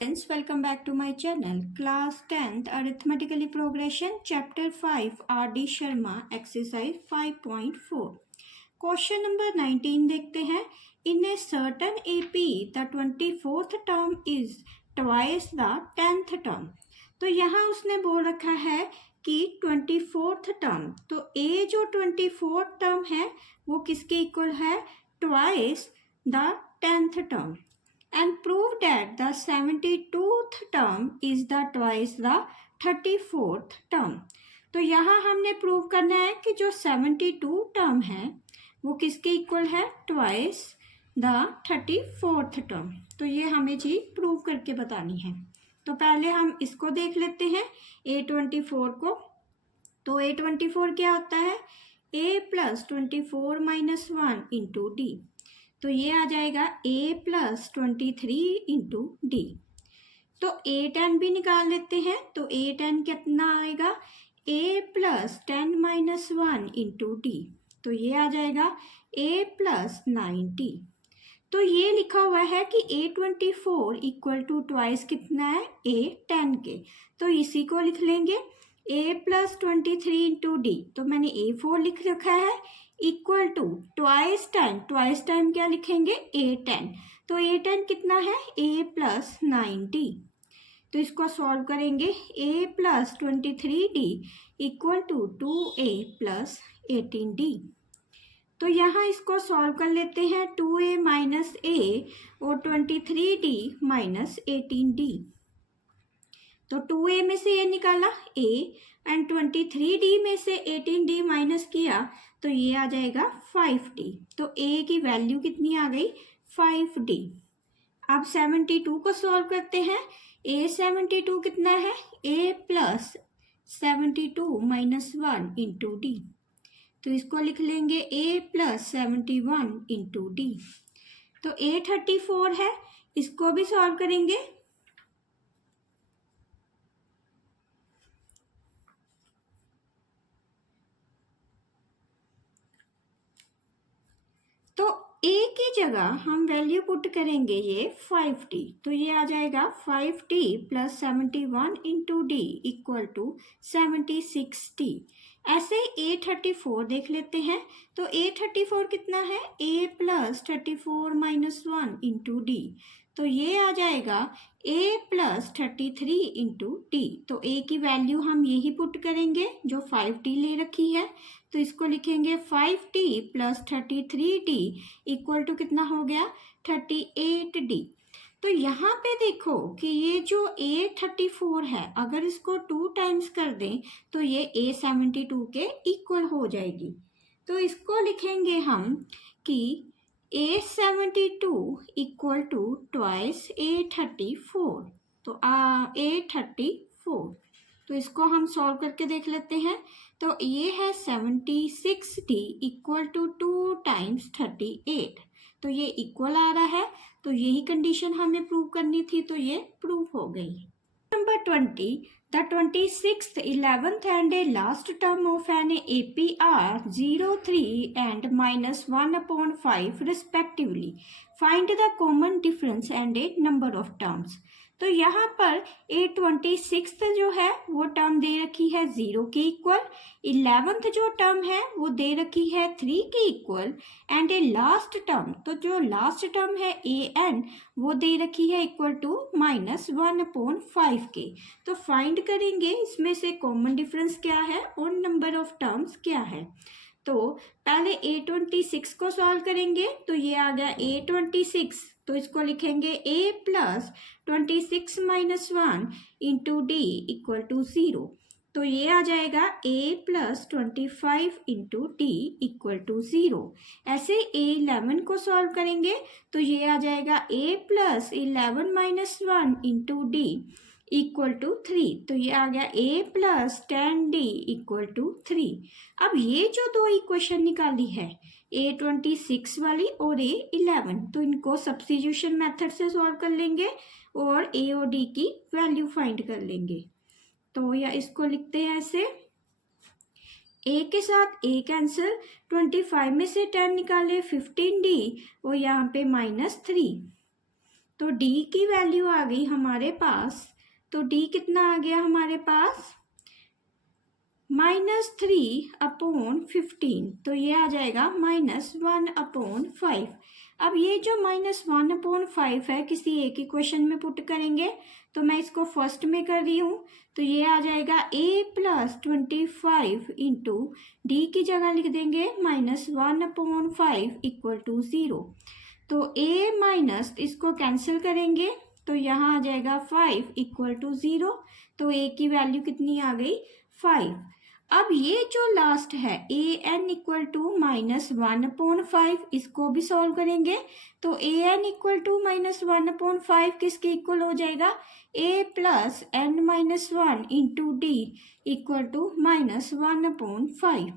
Friends, welcome back to my channel. Class 10th Arithmetically Progression Chapter 5 R.D. Sharma Exercise 5.4. Question number 19 देखते हैं. In a certain AP, the 24th term is twice the 10th term. तो यहाँ उसने बोल रखा है कि 24th term, तो A जो 24th टर्म है वो किसके इक्वल है? Twice the 10th term. And prove that the 72th term is the twice the 34th term. तो यहाँ हमने प्रूव करना है कि जो 72 टर्म है वो किसके इक्वल है? Twice the 34th term. तो ये हमें जी प्रूव करके बतानी है. तो पहले हम इसको देख लेते हैं A24 को. तो A24 क्या होता है? A plus 24 minus 1 into D. तो ये आ जाएगा A प्लस 23 इंटू डी. तो A10 भी निकाल लेते हैं. तो A10 कितना आएगा? A plus 10 minus 1 into D. तो ये आ जाएगा A प्लस 90. तो ये लिखा हुआ है कि A24 इक्वल टू ट्वाइस कितना है? A10 के. तो इसी को लिख लेंगे A प्लस 23 इंटू डी. तो मैंने A4 लिख रखा है इक्वल टू ट्वाइस टाइम क्या लिखेंगे? A10. तो A10 कितना है? A plus 90. तो इसको सॉल्व करेंगे. A plus 23D equal to 2A plus 18D. तो यहाँ इसको सॉल्व कर लेते हैं. 2A माइनस A और 23D माइनस 18D. तो 2A में से ये निकाला A एंड 23D में से 18D माइनस किया तो ये आ जाएगा 5D. तो A की वैल्यू कितनी आ गई? 5D. अब 72 को सॉल्व करते हैं. A 72 कितना है? A plus 72 minus 1 into D. तो इसको लिख लेंगे A प्लस 71 इंटू डी. तो A 34 है, इसको भी सॉल्व करेंगे. तो A की जगह हम वैल्यू पुट करेंगे ये 5D. तो ये आ जाएगा 5D plus 71 into D equal to 76D. ऐसे A34 देख लेते हैं. तो A34 कितना है? A plus 34 minus 1 into D. तो ये आ जाएगा A प्लस 33 इंटू डी. तो A की वैल्यू हम यही पुट करेंगे जो 5D ले रखी है. तो इसको लिखेंगे 5D plus 33D equal to कितना हो गया? 38D. तो यहाँ पे देखो कि ये जो A34 है अगर इसको 2 टाइम्स कर दें तो ये A72 के इक्वल हो जाएगी. तो इसको लिखेंगे हम कि A72 equal to twice A34. तो A34. तो इसको हम सॉल्व करके देख लेते हैं. तो ये है 76D इक्वल टू 2 टाइम्स 38. तो ये इक्वल आ रहा है. तो यही कंडीशन हमें प्रूव करनी थी. तो ये प्रूव हो गई. Number 20. The 26th, 11th and a last term of an AP are 0, 3 and minus 1 upon 5 respectively. Find the common difference and a number of terms. तो यहाँ पर A26 जो है वो टर्म दे रखी है 0 के इक्वल. 11th जो टर्म है वो दे रखी है 3 के equal. And A last term, तो जो लास्ट टर्म है AN वो दे रखी है इक्वल टू माइनस 1 अपॉन 5 के. तो फाइंड करेंगे इसमें से कॉमन डिफरेंस क्या है और नंबर ऑफ टर्म्स क्या है. तो पहले A26 को सॉल्व करेंगे. तो ये आ गया A26. तो इसको लिखेंगे A plus 26 minus 1 into D equal to 0. तो ये आ जाएगा A plus 25 into D equal to 0. ऐसे A11 को सॉल्व करेंगे. तो ये आ जाएगा A plus 11 minus 1 into D equal to 3. तो ये आ गया A plus 10D equal to 3. अब ये जो दो इक्वेशन निकाली है A26 वाली और A11, तो इनको सब्स्टिट्यूशन मेथड से सॉल्व कर लेंगे और A और D की वैल्यू फाइंड कर लेंगे. तो या इसको लिखते हैं ऐसे. A के साथ A कैंसिल. 25 में से 10 निकाले 15D और यहाँ पे -3. तो डी की वैल्यू आ गई हमारे पास, तो डी कितना आ गया हमारे पास -3/15, तो ये आ जाएगा -1/5। अब ये जो -1/5 है किसी एक इक्वेशन में पुट करेंगे, तो मैं इसको फर्स्ट में कर रही हूँ, तो ये आ जाएगा a+25 इंटू डी की जगह लिख देंगे -1/5 = 0। तो a माइनस इसको कैंसिल करेंगे तो यहाँ आ जाएगा 5 = 0। तो a की वैल्यू कितनी आ गई 5। अब ये जो लास्ट है an = -1/5, इसको भी सॉल्व करेंगे तो an = -1/5 किसके इक्वल हो जाएगा a + n-1 इंटू डी = -1/5।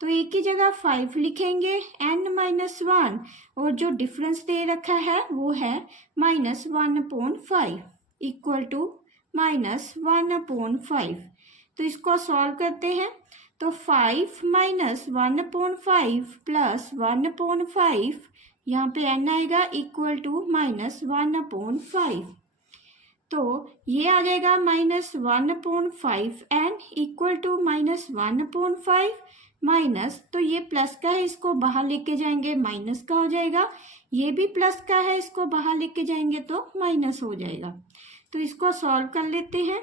तो a की जगह 5 लिखेंगे, n-1 और जो डिफरेंस दे रखा है वो है -1/5 = -1/5। तो इसको सॉल्व करते हैं तो 5 - 1/5 + 1/5, यहाँ पे n आएगा = -1/5। तो ये आ जाएगा -1/5n = -1/5 माइनस, तो ये प्लस का है इसको बाहर लेके जाएंगे माइनस का हो जाएगा, ये भी प्लस का है इसको बाहर लेके जाएंगे तो माइनस हो जाएगा। तो इसको सॉल्व कर लेते हैं।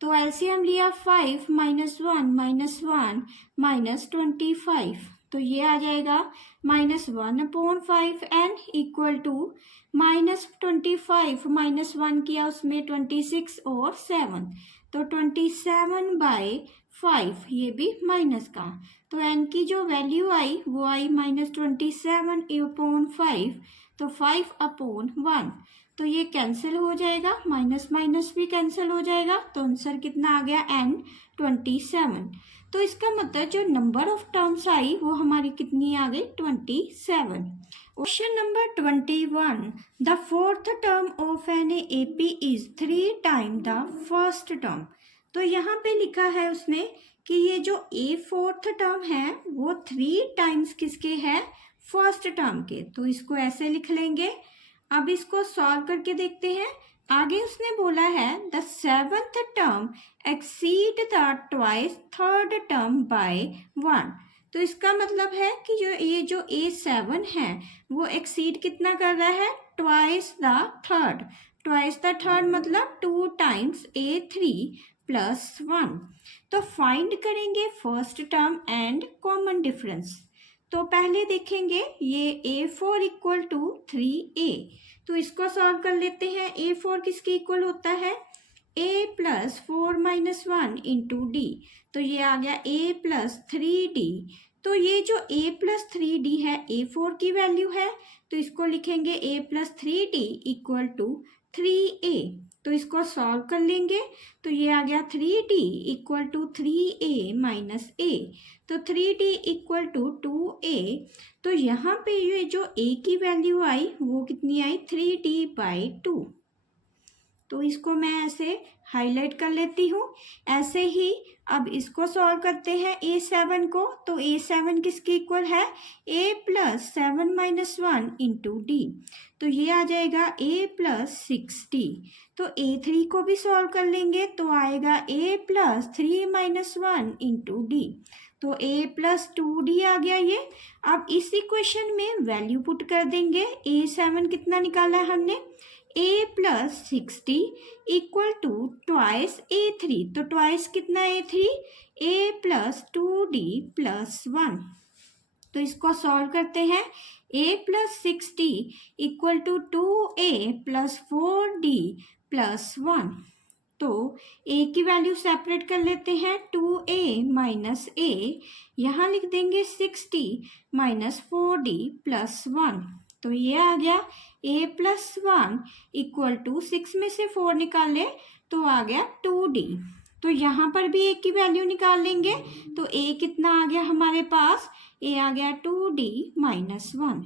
तो एलसीएम लिया 5 - 1 -1 -25, तो ये आ जाएगा -1/5n = -25 -1 किया उसमें 26 और 7, तो 27/5, ये भी माइनस का। तो n की जो वैल्यू आई वो आई -27/5, तो 5/1, तो ये कैंसिल हो जाएगा, माइनस माइनस भी कैंसिल हो जाएगा, तो आंसर कितना आ गया n27। तो इसका मतलब जो नंबर ऑफ टर्म्स आई वो हमारी कितनी आ गई 27। Question number 21, the fourth term of an AP is 3 time the first term. तो यहाँ पे लिखा है उसने कि ये जो ए फोर्थ टर्म है वो 3 टाइम्स किसके है फर्स्ट टर्म के, तो इसको ऐसे लिख लेंगे। अब इसको सॉल्व करके देखते हैं। आगे उसने बोला है the 7th term exceed the twice third term by 1। तो इसका मतलब है कि जो A7 है वो एक्सीड कितना कर रहा है twice the third. Twice the third मतलब 2 टाइम्स A3 + 1। तो फाइंड करेंगे first term and common difference. तो पहले देखेंगे ये A4 = 3A, तो इसको सॉल्व कर लेते हैं। A4 किसके इक्वल होता है A + 4 - 1 इंटू डी, तो ये आ गया A + 3D। तो ये जो A + 3D है A4 की वैल्यू है, तो इसको लिखेंगे A + 3D = 3A। तो इसको सॉल्व कर लेंगे तो ये आ गया 3D = 3A - A, तो 3D = 2A। तो यहाँ पे ये जो A की वैल्यू आई वो कितनी आई 3D/2। तो इसको मैं ऐसे हाईलाइट कर लेती हूँ। ऐसे ही अब इसको सॉल्व करते हैं A7 को, तो A7 किसके इक्वल है A + 7 - 1 इंटू डी, तो ये आ जाएगा A + 6D। तो A3 को भी सॉल्व कर लेंगे तो आएगा A + 3 - 1 इंटू डी, तो A + 2D आ गया ये। अब इस इक्वेशन में वैल्यू पुट कर देंगे। A7 कितना निकाला है हमने A + 6D = ट्वाइस A3, तो ट्वाइस कितना A3 A + 2D + 1। तो इसको सॉल्व करते हैं। A + 6D = 2A + 4D + 1। तो A की वैल्यू सेपरेट कर लेते हैं 2A - A, यहाँ लिख देंगे 6D - 4D + 1। तो ये आ गया A + 1 = 6 में से 4 निकाले तो आ गया 2D। तो यहाँ पर भी A की वैल्यू निकाल लेंगे तो A कितना आ गया हमारे पास A आ गया 2D - 1।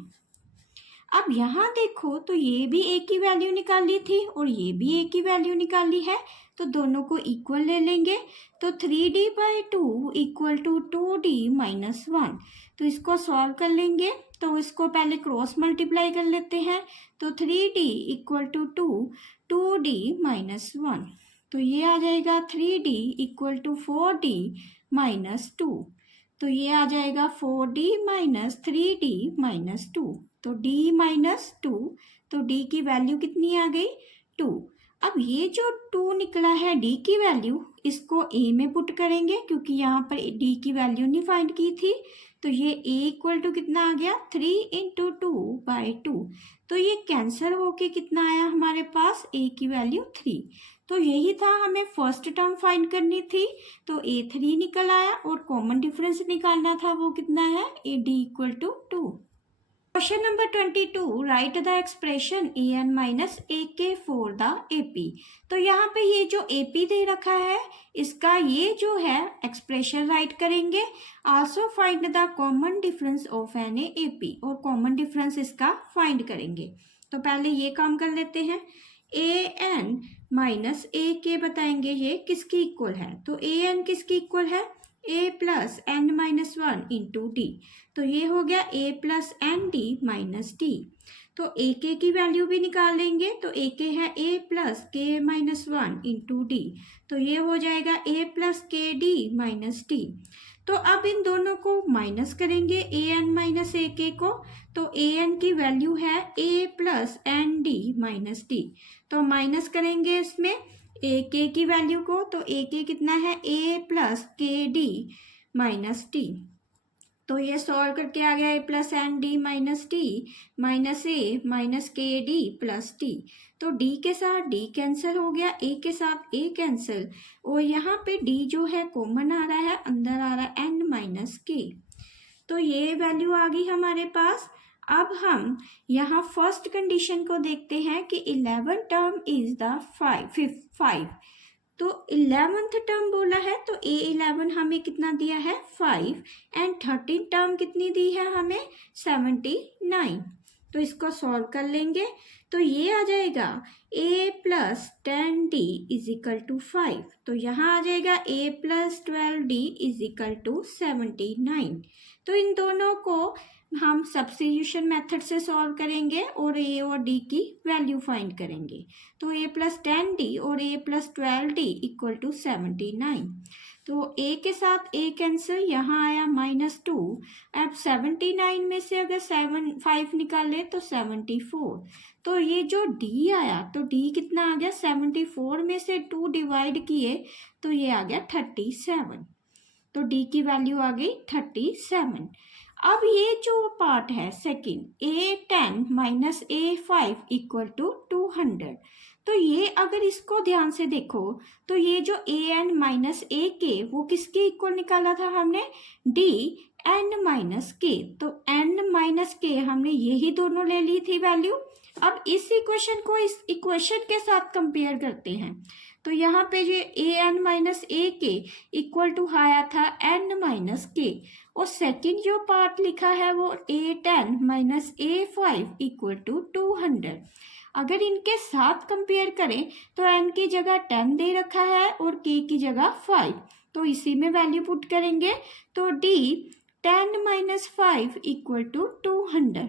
अब यहाँ देखो तो ये भी a की वैल्यू निकाली थी और ये भी a की वैल्यू निकाली है, तो दोनों को इक्वल ले लेंगे। तो 3d/2 equal to 2d minus 1। तो इसको सॉल्व कर लेंगे, तो इसको पहले क्रॉस मल्टीप्लाई कर लेते हैं। तो 3d equal to 2d minus 1। तो ये आ जाएगा 3d equal to 4d minus 2। तो ये आ जाएगा 4d माइनस 3d माइनस 2। तो d माइनस 2, तो d की वैल्यू कितनी आ गई? 2। अब ये जो 2 निकला है d की वैल्यू, इसको a में पुट करेंगे क्योंकि यहाँ पर d की वैल्यू नहीं फाइंड की थी। तो ये a इक्वल टू कितना आ गया? 3 इंटू 2/2। तो ये कैंसिल होके कितना आया हमारे पास? a की वैल्यू 3। तो यही था, हमें फर्स्ट टर्म फाइंड करनी थी। तो a3 निकल आया और कॉमन डिफरेंस निकालना था, वो कितना है? ad equal to 2। Question number 22, write the expression an minus ak for the ap। तो यहाँ पे ये जो ap दे रखा है, इसका ये जो है एक्सप्रेशन राइट करेंगे। Also find the common difference of an ap, और कॉमन डिफरेंस इसका फाइंड करेंगे। तो पहले ये काम कर लेते हैं। an माइनस ak बताएंगे ये किसकी इक्वल है। तो an किसकी इक्वल है? a plus n minus 1 into D. तो ये हो गया a plus n D minus D. तो ए के की वैल्यू भी निकाल लेंगे। तो ए के है a प्लस के माइनस 1 इंटू डी। तो ये हो जाएगा a plus k d minus D. तो अब इन दोनों को माइनस करेंगे, A N minus A k को। तो ए एन की वैल्यू है a plus n D minus D. तो माइनस करेंगे इसमें ए के की वैल्यू को। तो ए के कितना है? a plus k d minus D. तो ये सॉल्व करके आ गया a plus n D minus d minus a minus k d plus d. तो d के साथ d कैंसिल हो गया, a के साथ a कैंसिल, और यहाँ पे d जो है कॉमन आ रहा है, अंदर आ रहा है n माइनस के। तो ये वैल्यू आ गई हमारे पास। अब हम यहाँ फर्स्ट कंडीशन को देखते हैं कि 11 टर्म इज द 5। तो 11th टर्म बोला है, तो a11 हमें कितना दिया है? 5। एंड 13 टर्म कितनी दी है हमें? 79। तो इसको सॉल्व कर लेंगे। तो ये आ जाएगा a plus 10d is equal to 5। तो यहाँ आ जाएगा a plus 12d is equal to 79। तो इन दोनों को हम सब्स्टिट्यूशन मेथड से सॉल्व करेंगे और a और d की वैल्यू फाइंड करेंगे। तो a प्लस 10d और a plus 12d equal to 79। तो a के साथ a कैंसिल, यहाँ आया -2। अब 79 में से अगर 5 निकाले तो 74। तो ये जो d आया, तो d कितना आ गया? 74 में से 2 डिवाइड किए तो ये आ गया 37। तो d की वैल्यू आ गई 37। अब ये जो पार्ट है second, a10 minus a5 equal to 200। तो ये अगर इसको ध्यान से देखो, तो ये जो an माइनस a के, वो किसके इक्वल निकाला था हमने? d n माइनस के। तो n माइनस के हमने यही दोनों ले ली थी वैल्यू। अब इस इक्वेशन को इस इक्वेशन के साथ कंपेयर करते हैं। तो यहाँ पे जो an माइनस a के इक्वल टू आया था n माइनस के, और सेकंड जो पार्ट लिखा है वो a10 minus a5 equal to 200। अगर इनके साथ कंपेयर करें तो n की जगह 10 दे रखा है और k की जगह 5। तो इसी में वैल्यू पुट करेंगे। तो d 10 माइनस 5 इक्वल टू 200।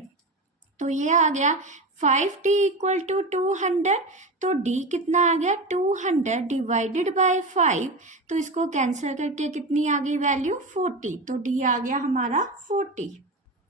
तो ये आ गया 5d इक्वल टू 200। तो d कितना आ गया? 200 डिवाइडेड बाय 5। तो इसको कैंसिल करके कितनी आ गई वैल्यू? 40। तो d आ गया हमारा 40।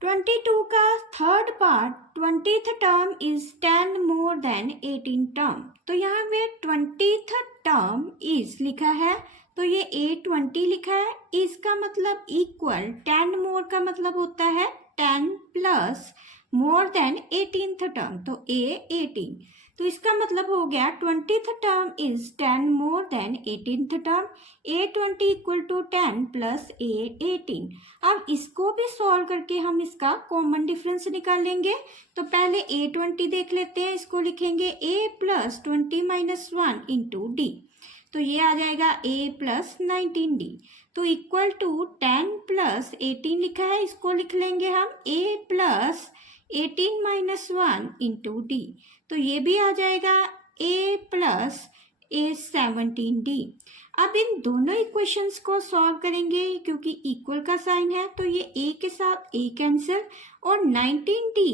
22 का third part, 20th term is 10 more then 18 term. तो यहाँ पे 20th टर्म इज लिखा है, तो ये a20 लिखा है। इसका मतलब इक्वल, 10 मोर का मतलब होता है 10 प्लस मोर देन 18th टर्म, तो a18। तो इसका मतलब हो गया 20th term is 10 more than 18th term, a20 equal to 10 plus a18। अब इसको भी सॉल्व करके हम इसका कॉमन डिफरेंस निकालेंगे। तो पहले a20 देख लेते हैं, इसको लिखेंगे a plus 20 minus 1 into D. तो ये आ जाएगा a प्लस 19d। तो इक्वल टू 10 प्लस 18 लिखा है, इसको लिख लेंगे हम a plus 18 minus 1 into D, तो ये भी आ जाएगा a प्लस ए 17d। अब इन दोनों इक्वेशंस को सॉल्व करेंगे, क्योंकि इक्वल का साइन है तो ये a के साथ a कैंसिल, और 19d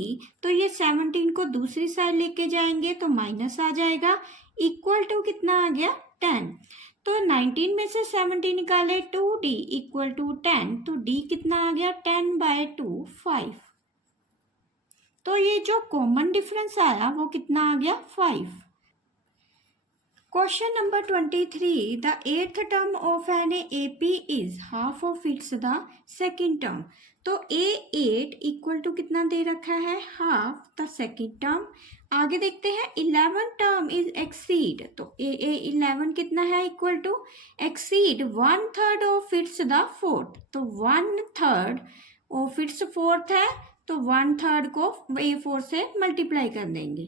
तो ये 17 को दूसरी साइड लेके जाएंगे तो माइनस आ जाएगा, इक्वल टू कितना आ गया 10। तो 19 में से 70 निकाले 2d इक्वल टू 10, तो d कितना आ गया 10/2 5। तो ये जो कॉमन डिफरेंस आया वो कितना आ गया 5। Question number 23. The eighth term of an AP is half of its the second term. तो A8 इक्वल टू कितना दे रखा है, हाफ द सेकेंड टर्म। आगे देखते हैं 11 टर्म इज एक्सीड, तो A11 कितना है equal to exceed 1/3 of its the fourth, तो 1/3 ऑफ इट्स फोर्थ है तो 1/3 को A4 से मल्टीप्लाई कर देंगे,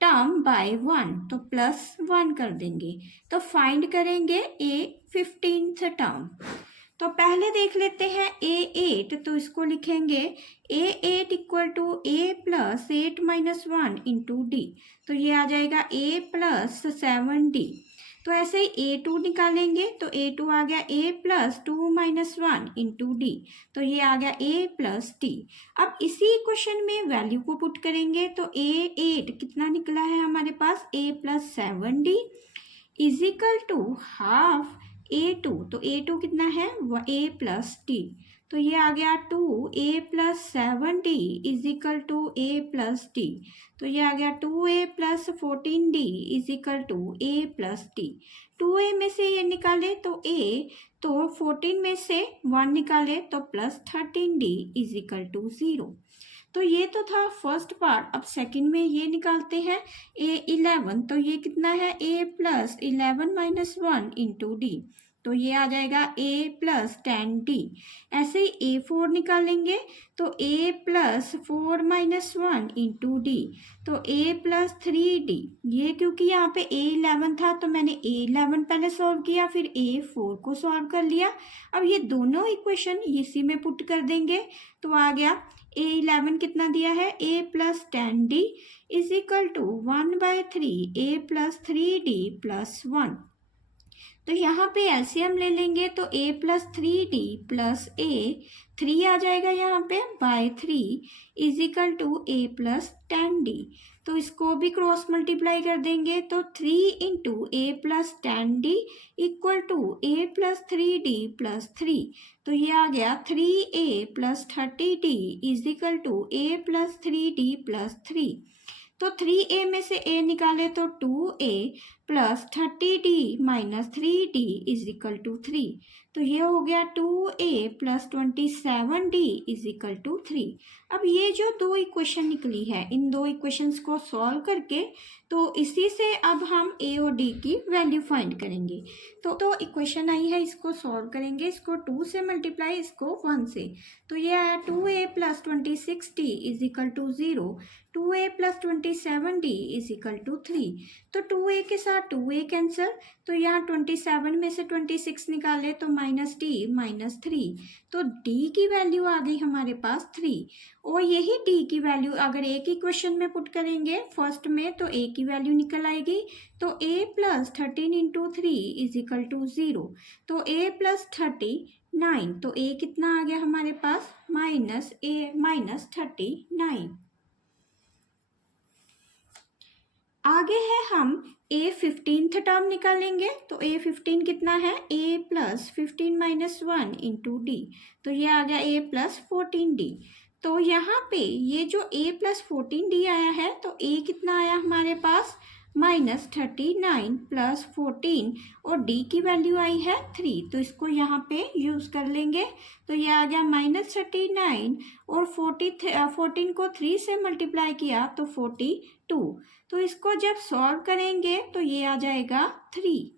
टर्म बाय 1 तो प्लस 1 कर देंगे, तो फाइंड करेंगे A15th टर्म। तो पहले देख लेते हैं A8, तो इसको लिखेंगे A8 equal to A plus 8 minus 1 into D, तो ये आ जाएगा A प्लस 7d। तो ऐसे ही A2 निकालेंगे तो A2 आ गया A plus 2 minus 1 into D, तो ये आ गया A प्लस टी। अब इसी क्वेश्चन में वैल्यू को पुट करेंगे तो A8 कितना निकला है हमारे पास A plus 7d is equal to half A2, तो A2 कितना है A प्लस टी, तो ये आ गया 2A plus 7d is equal to A plus t, तो ये आ गया 2A plus 14d is equal to A plus t. 2A में से ये निकाले तो A, तो 14 में से 1 निकाले तो प्लस 13d इजिकल टू 0। तो ये तो था फर्स्ट पार्ट। अब सेकंड में ये निकालते हैं A11, तो ये कितना है A plus 11 minus 1 into D, तो ये आ जाएगा A प्लस 10d। ऐसे ही A4 निकालेंगे तो A plus 4 minus 1 into D, तो A प्लस 3d। ये क्योंकि यहाँ पे A11 था तो मैंने A11 पहले सॉल्व किया, फिर A4 को सॉल्व कर लिया। अब ये दोनों इक्वेशन इसी में पुट कर देंगे, तो आ गया A11 कितना दिया है A plus 10d is equal to 1/3 A plus 3d plus 1। तो यहाँ पे एलसीएम ले लेंगे तो A plus 3d plus A 3 आ जाएगा यहाँ पे by 3 is equal to A plus 10d। तो इसको भी क्रॉस मल्टीप्लाई कर देंगे तो 3 into A plus 10d equal to A plus 3d plus 3, तो ये आ गया 3A plus 30d is equal to A plus 3d plus 3। तो 3A में से A निकाले तो 2A plus 30d minus 3d is equal to 3, तो ये हो गया 2A plus 27d is equal to 3। अब ये जो दो इक्वेशन निकली है, इन दो इक्वेशंस को सॉल्व करके तो इसी से अब हम A और D की वैल्यू फाइंड करेंगे। तो इक्वेशन आई है, इसको सॉल्व करेंगे, इसको 2 से मल्टीप्लाई, इसको 1 से, तो ये आया 2A plus 26d is equal to 0, 2A plus 27d is equal to 3। तो 2A के साथ 2A कैंसिल, तो यहाँ 27 में से 26 निकाले तो माइनस d माइनस 3, तो d की वैल्यू आ गई हमारे पास 3। और यही d की वैल्यू अगर एक ही क्वेश्चन में पुट करेंगे फर्स्ट में तो a की वैल्यू निकल आएगी, तो a plus 13 into 3 is equal to 0, तो a प्लस 39, तो a कितना आ गया हमारे पास माइनस 39। आगे है हम A15th टर्म निकालेंगे, तो A15 कितना है A plus 15 minus 1 into D, तो ये आ गया A प्लस 14d। तो यहाँ पे ये जो A प्लस 14d आया है तो A कितना आया हमारे पास माइनस 39 प्लस 14, और D की वैल्यू आई है 3, तो इसको यहाँ पे यूज़ कर लेंगे, तो ये आ गया माइनस 39 और 14 को 3 से मल्टीप्लाई किया तो 42, तो इसको जब सॉल्व करेंगे तो ये आ जाएगा 3।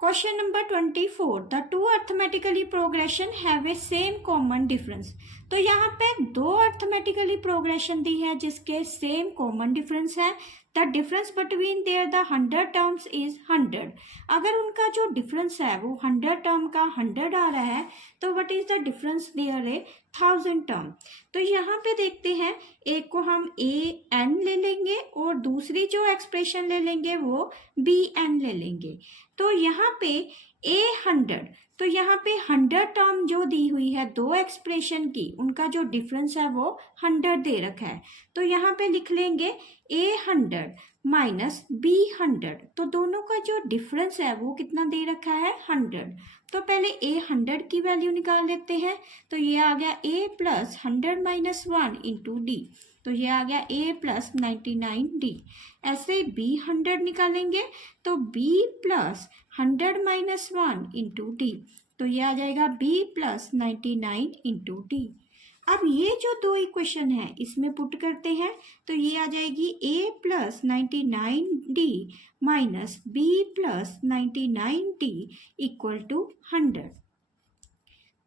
Question number 24, the two arithmetically progression have a same common difference. तो यहाँ पे दो अर्थमेटिकली प्रोग्रेशन दी है जिसके सेम कॉमन डिफरेंस है। The difference between their the 100 terms is 100। अगर उनका जो डिफरेंस है वो 100 टर्म का 100 आ रहा है तो what is the difference their a 1000 term. तो यहाँ पे देखते हैं, एक को हम ए एन ले लेंगे और दूसरी जो एक्सप्रेशन ले लेंगे वो बी एन ले लेंगे। तो यहाँ पे ए 100, तो यहाँ पे 100 टर्म जो दी हुई है दो एक्सप्रेशन की, उनका जो डिफरेंस है वो 100 दे रखा है। तो यहाँ पे लिख लेंगे ए 100 माइनस बी 100, तो दोनों का जो डिफरेंस है वो कितना दे रखा है 100। तो पहले ए 100 की वैल्यू निकाल लेते हैं। तो ये आ गया a plus 100 minus 1 into D, तो ये आ गया ए प्लस 99 डी। ऐसे बी 100 निकालेंगे तो b plus 100 minus 1 into D, तो ये आ जाएगा बी प्लस 99 इंटू डी। अब ये जो दो इक्वेशन है इसमें पुट करते हैं, तो ये आ जाएगी A plus 99 D minus B plus 99 D equal to 100।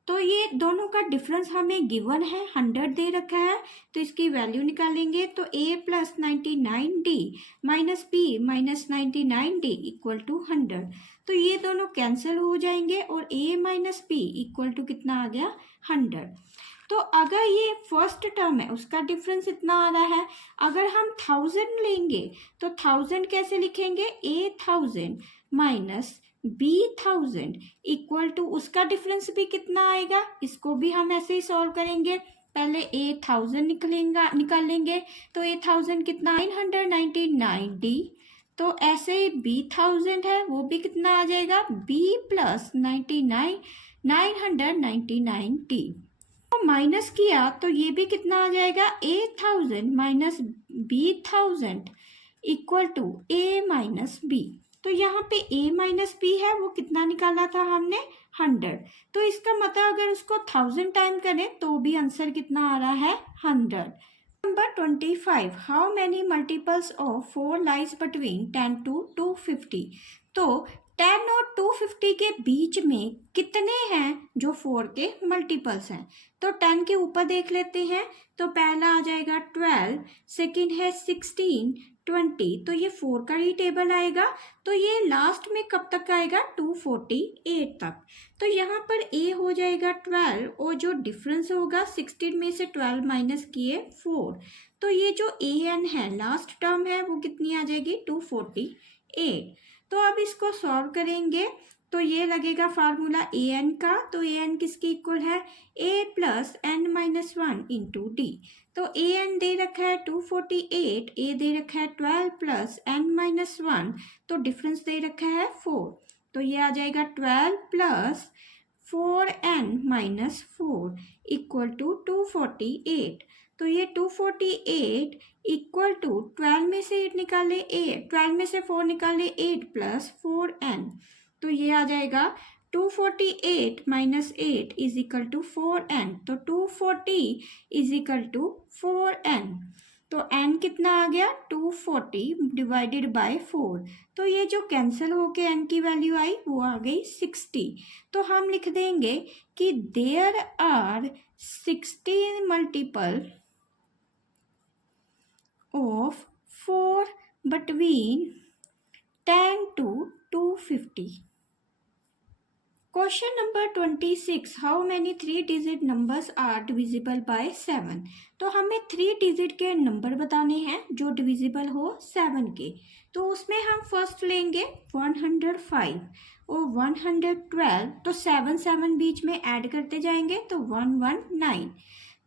तो ये दोनों का डिफरेंस हमें गिवन है, 100 दे रखा है, तो इसकी वैल्यू निकालेंगे तो a plus 99 D minus b minus 99 D equal to 100। तो ये दोनों कैंसिल हो जाएंगे और a minus b equal to कितना आ गया 100। तो अगर ये फर्स्ट टर्म है उसका डिफरेंस इतना आ रहा है, अगर हम 1000 लेंगे तो 1000 कैसे लिखेंगे, a 1000 minus b 1000 equal to उसका डिफरेंस भी कितना आएगा, इसको भी हम ऐसे ही सॉल्व करेंगे। पहले ए 1000 निकालेंगे तो ए 1000 कितना 999 डी, तो ऐसे ही बी 1000 है वो भी कितना आ जाएगा बी प्लस 999 डी। तो माइनस किया तो ये भी कितना आ जाएगा a 1000 minus b 1000 equal to a minus b. तो यहाँ पे a माइनस बी है वो कितना निकाला था हमने 100, तो इसका मतलब अगर उसको 1000 टाइम करें तो भी आंसर कितना आ रहा है 100। Number 25, how many multiples of 4 lies between 10 to 250। तो 10 और 250 के बीच में कितने हैं जो 4 के मल्टीपल्स हैं। तो 10 के ऊपर देख लेते हैं, तो पहला आ जाएगा 12, सेकंड है 16, 20, तो ये 4 का ही टेबल आएगा। तो ये लास्ट में कब तक आएगा 248 तक। तो यहाँ पर a हो जाएगा 12 और जो डिफरेंस होगा 16 में से 12 माइनस किए 4, तो ये जो a n है लास्ट टर्म है वो कितनी आ जाएगी 248। तो अब इसको सॉल्व करेंगे तो ये लगेगा फार्मूला ए एन का, तो ए एन किसके इक्वल है a plus n minus 1 into D. तो ए एन दे रखा है 248, ए दे रखा है 12 प्लस एन माइनस 1, तो डिफरेंस दे रखा है 4, तो ये आ जाएगा 12 plus 4n minus 4 equal to 248। तो ये 248 इक्वल टू 12 में से 8 निकाले 12 में से 4 निकाले 8 प्लस 4n, तो ये आ जाएगा 248 minus 8 is equal to 4n, तो 240 इज इक्वल टू 4n। तो n कितना आ गया 240 डिवाइडेड बाय 4, तो ये जो कैंसिल होके n की वैल्यू आई वो आ गई 60। तो हम लिख देंगे कि there are 60 multiple of 4 between 10 to 250। Question number 26, how many 3 digit numbers are divisible by 7। तो हमें 3 डिजिट के नंबर बताने हैं जो डिविजिबल हो 7 के। तो उसमें हम फर्स्ट लेंगे 105 और 112, तो 7 7 बीच में ऐड करते जाएंगे तो 119।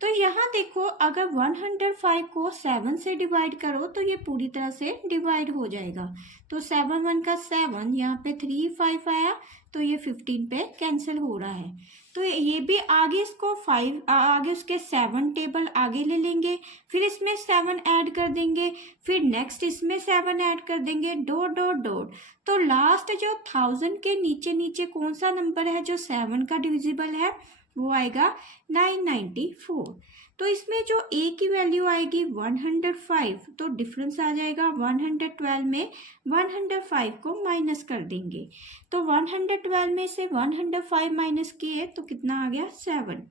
तो यहाँ देखो अगर 105 को 7 से डिवाइड करो तो ये पूरी तरह से डिवाइड हो जाएगा। तो 7 1 का 7, यहाँ पे 3 5 आया तो ये 15 पे कैंसिल हो रहा है। तो ये भी आगे इसको 5 आगे उसके 7 टेबल आगे ले लेंगे, फिर इसमें 7 ऐड कर देंगे, फिर नेक्स्ट इसमें 7 ऐड कर देंगे, डॉट डॉट डॉट। तो लास्ट जो 1000 के नीचे नीचे कौन सा नंबर है जो 7 का डिविजिबल है, वो आएगा 994। तो इसमें जो a की वैल्यू आएगी 105, तो डिफरेंस आ जाएगा 112 में 105 को माइनस कर देंगे। तो 112 में से 105 माइनस किए तो कितना आ गया 7।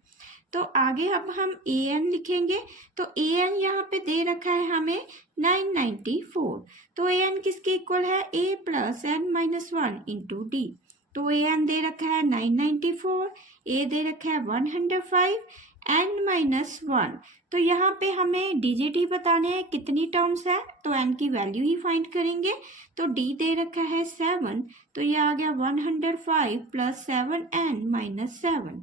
तो आगे अब हम a n लिखेंगे, तो a n यहाँ पे दे रखा है हमें 994, तो a n किसके इक्वल है a plus n minus 1 into D. तो ए एन दे रखा है 994, ए दे रखा है 105 n माइनस वन। तो यहाँ पे हमें डिजिट ही बताने हैं कितनी टर्म्स है, तो n की वैल्यू ही फाइंड करेंगे। तो d दे रखा है 7, तो ये आ गया 105 प्लस 7n माइनस 7,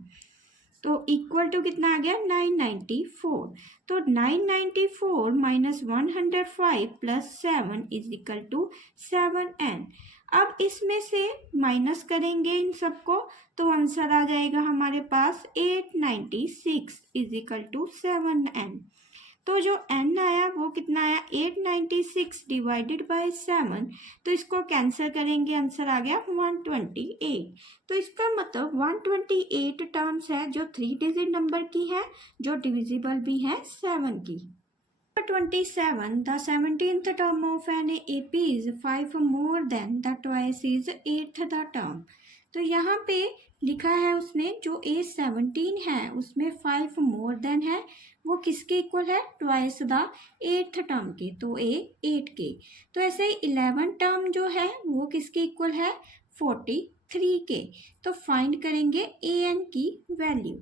तो इक्वल टू कितना आ गया 994। तो 994 minus 105 plus 7 is equal to 7n। अब इसमें से माइनस करेंगे इन सबको, तो आंसर आ जाएगा हमारे पास 896 इज इक्वल टू 7n। तो जो n आया वो कितना आया 896 डिवाइडेड बाय 7, तो इसको कैंसिल करेंगे, आंसर आ गया 128। तो इसका मतलब 128 टर्म्स है जो 3 डिजिट नंबर की है, जो डिविजिबल भी है 7 की। 27, the 17th term of an AP is 5 more than the twice is 8th the term। तो यहाँ पे लिखा है उसने जो A17 है उसमें 5 मोर देन है, वो किसके इक्वल है, ट्वाइस द 8th टर्म के, तो A 8 के। तो ऐसे ही 11 टर्म जो है वो किसके इक्वल है, 43 के। तो फाइंड करेंगे AN की वैल्यू।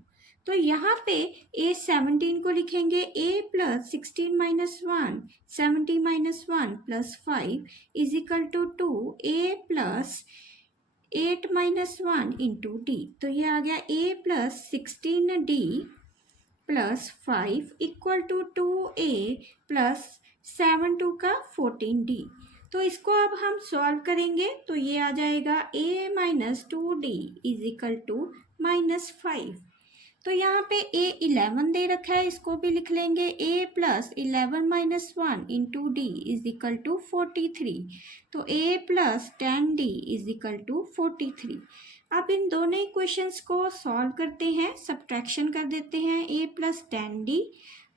तो यहाँ पे A17 को लिखेंगे A plus 16 minus 1, 70 minus 1 plus 5 is equal to 2 A plus 8 minus 1 into D. तो ये आ गया A plus 16D plus 5 equal to 2A plus 7 2 का 14D। तो इसको अब हम सॉल्व करेंगे, तो ये आ जाएगा A minus 2D is equal to minus 5। तो यहाँ पे A11 दे रखा है, इसको भी लिख लेंगे A plus 11 minus 1 into d is equal to 43। तो A plus 10D is equal to 43। अब इन दोनों इक्वेशंस को सॉल्व करते हैं, सब्ट्रैक्शन कर देते हैं। A plus 10D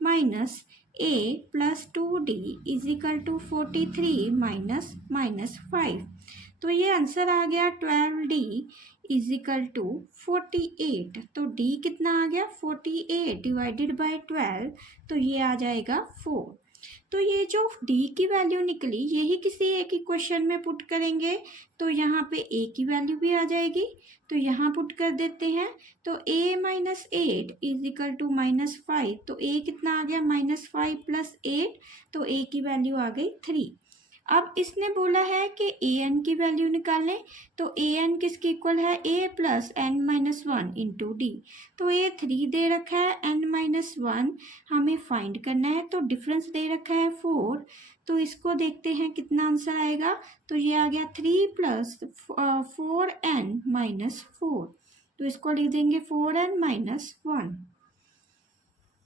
minus A plus 2D is equal to 43 minus minus 5। तो ये आंसर आ गया 12D इज इक्वल टू 48। तो D कितना आ गया 48 डिवाइडेड बाय 12, तो ये आ जाएगा 4। तो ये जो D की वैल्यू निकली यही किसी एक इक्वेशन में पुट करेंगे, तो यहाँ पे A की वैल्यू भी आ जाएगी, तो यहाँ पुट कर देते हैं। तो A minus 8 is equal to minus 5, तो A कितना आ गया माइनस 5 प्लस 8, तो A की वैल्यू आ गई 3। अब इसने बोला है कि AN की वैल्यू निकालें, तो AN किसके इक्वल है, A plus n minus 1 into D. तो A 3 दे रखा है, n माइनस 1 हमें फाइंड करना है, तो डिफरेंस दे रखा है 4। तो इसको देखते हैं कितना आंसर आएगा, तो ये आ गया 3 प्लस 4n माइनस 4। तो इसको लिख देंगे 4n minus 1।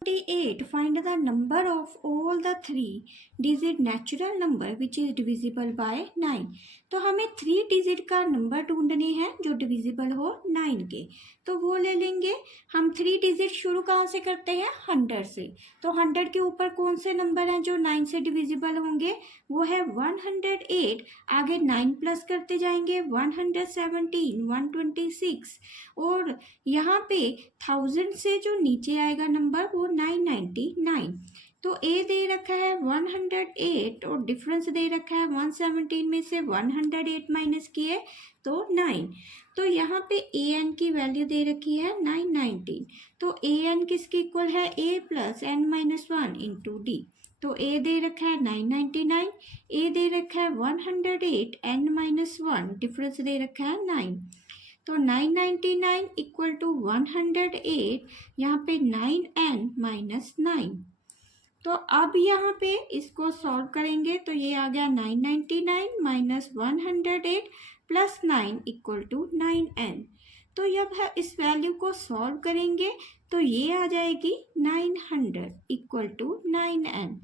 28, find the number of all the 3-digit natural number which is divisible by 9। तो हमें 3 डिजिट का नंबर ढूंढने हैं जो डिविजिबल हो 9 के, तो वो ले लेंगे हम। 3 डिजिट शुरू कहाँ से करते हैं, 100 से। तो 100 के ऊपर कौन से नंबर हैं जो 9 से डिविजिबल होंगे, वो है 108। आगे 9 प्लस करते जाएंगे 117, 126, और यहाँ पे 1000 से जो नीचे आएगा नंबर वो 999। तो A दे रखा है 108 और डिफरेंस दे रखा है 117 में से 108 माइनस किए तो 9। तो यहाँ पे AN की वैल्यू दे रखी है 919। तो AN किसके इक्वल है, A plus n minus 1 into D. तो A दे रखा है 999, A दे रखा है 108 n माइनस 1, डिफरेंस दे रखा है 9। तो 999 इक्वल टू 108, यहाँ पे 9n माइनस 9। तो अब यहाँ पे इसको सॉल्व करेंगे, तो ये आ गया 999 minus 108 plus 9 equal to 9n। तो जब हम इस वैल्यू को सॉल्व करेंगे तो ये आ जाएगी 900 इक्वल टू 9n।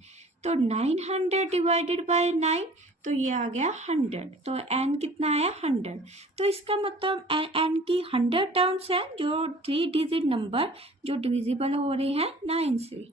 तो 900 डिवाइडेड बाय 9, तो ये आ गया 100। तो n कितना आया 100। तो इसका मतलब n की 100 टर्म्स हैं जो 3 डिजिट नंबर जो डिविजिबल हो रहे हैं 9 से।